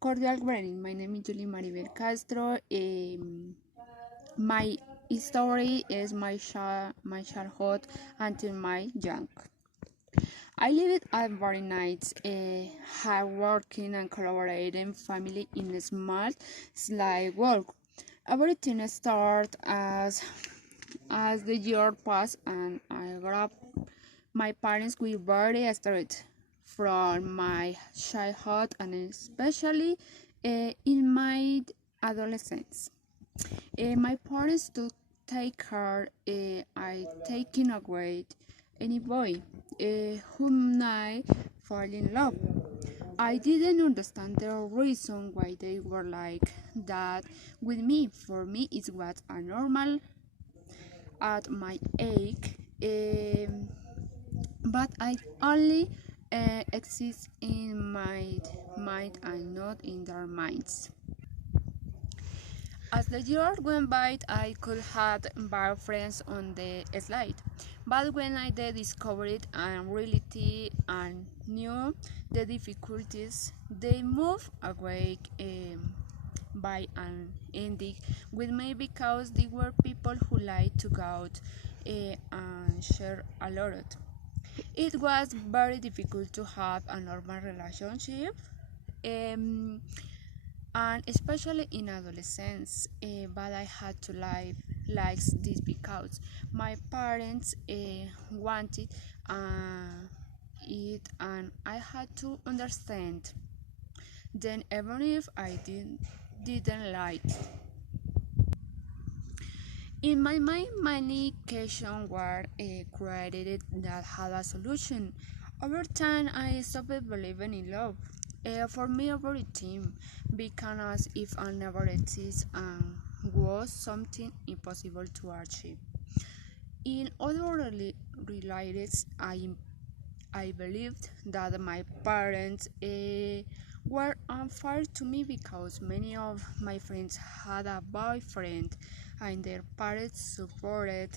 Cordial greeting. My name is Julie Maribel Castro. My story is my childhood until my young. I lived a very nice, hardworking and collaborating family in a small, slight world. Everything started as the year passed and I grew up. My parents were very strict from my childhood and especially in my adolescence. My parents to take care. I taking away any boy whom I fall in love. I didn't understand the reason why they were like that with me. For me, it was a normal at my age, but I only exist in my mind and not in their minds. As the years went by, I could have boyfriends on the slide, but when I did discovered and reality and knew the difficulties, they moved away by an ending with me because they were people who like to go out and share a lot. It was very difficult to have a normal relationship. Um, and especially in adolescence, but I had to live like this because my parents wanted it and I had to understand. Then even if didn't like, in my mind many questions were created that had a solution. Over time I stopped believing in love. For me, everything became as if I never existed and was something impossible to achieve. In other realities, I believed that my parents were unfair to me because many of my friends had a boyfriend and their parents supported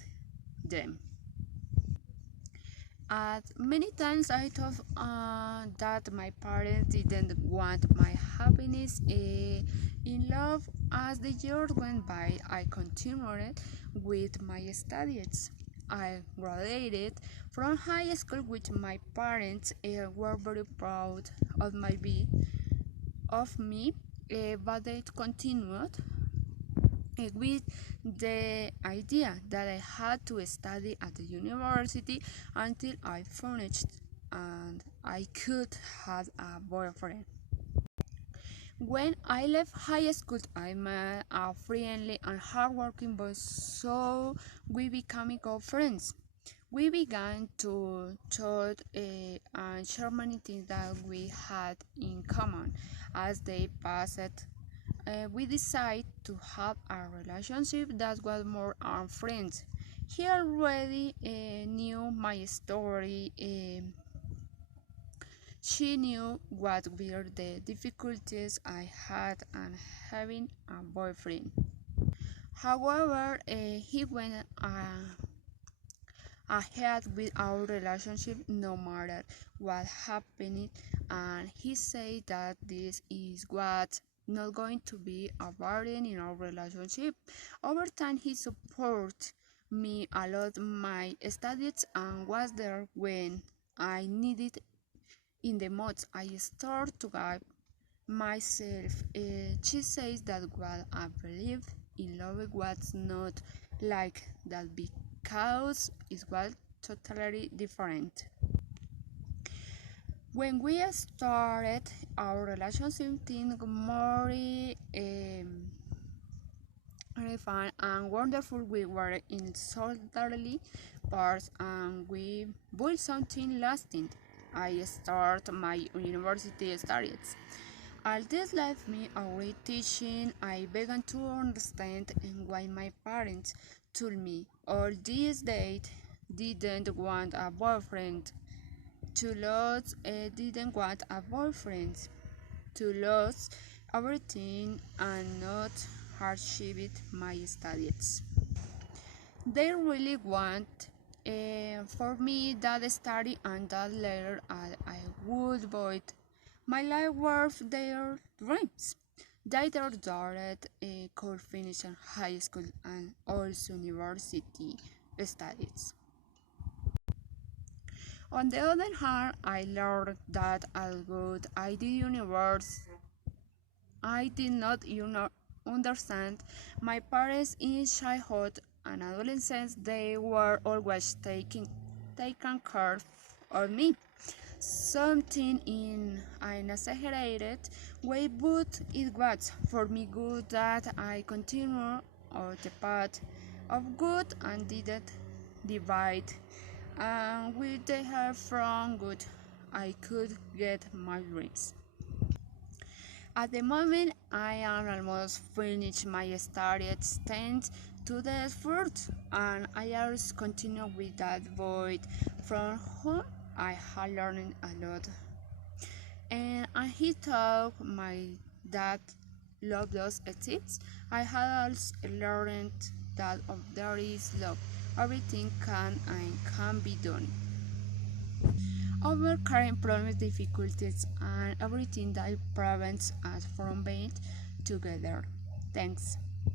them. Many times I thought that my parents didn't want my happiness. In love, as the years went by, I continued with my studies. I graduated from high school with my parents were very proud of of me, but they continued with the idea that I had to study at the university until I finished and I could have a boyfriend. When I left high school, I met a friendly and hardworking boy, so we became good friends. We began to talk and share many things that we had in common. As they passed, we decided to have a relationship that was more our friends. He already knew my story. She knew what were the difficulties I had in having a boyfriend. However, he went ahead with our relationship no matter what happened, and he said that this is what not going to be a burden in our relationship. Over time, he supported me a lot my studies and was there when I needed in the most. I started to guide myself. She says that what I believe in love was not like that because it was totally different. When we started our relationship, things more fun and wonderful. We were in solitary parts and we built something lasting. I started my university studies. All this left me already teaching. I began to understand why my parents told me all these days didn't want a boyfriend. To lose didn't want a boyfriend. To lose everything and not hardship my studies. They really want for me that study and that later I would avoid My life was their dreams. They daughter could finish in high school and also university studies. On the other hand, I learned that although I did not understand my parents in childhood and adolescence. They were always taking care of me. Something in an exaggerated way, but it was for me good that I continue on the path of good and didn't divide. And with the help from good, I could get my dreams. At the moment, I am almost finished my study extend to the effort, and I also continue with that void from whom I have learned a lot. And he taught my dad love those exists. I have also learned that there is love. Everything can be done. Overcoming problems, difficulties, and everything that prevents us from being together. Thanks.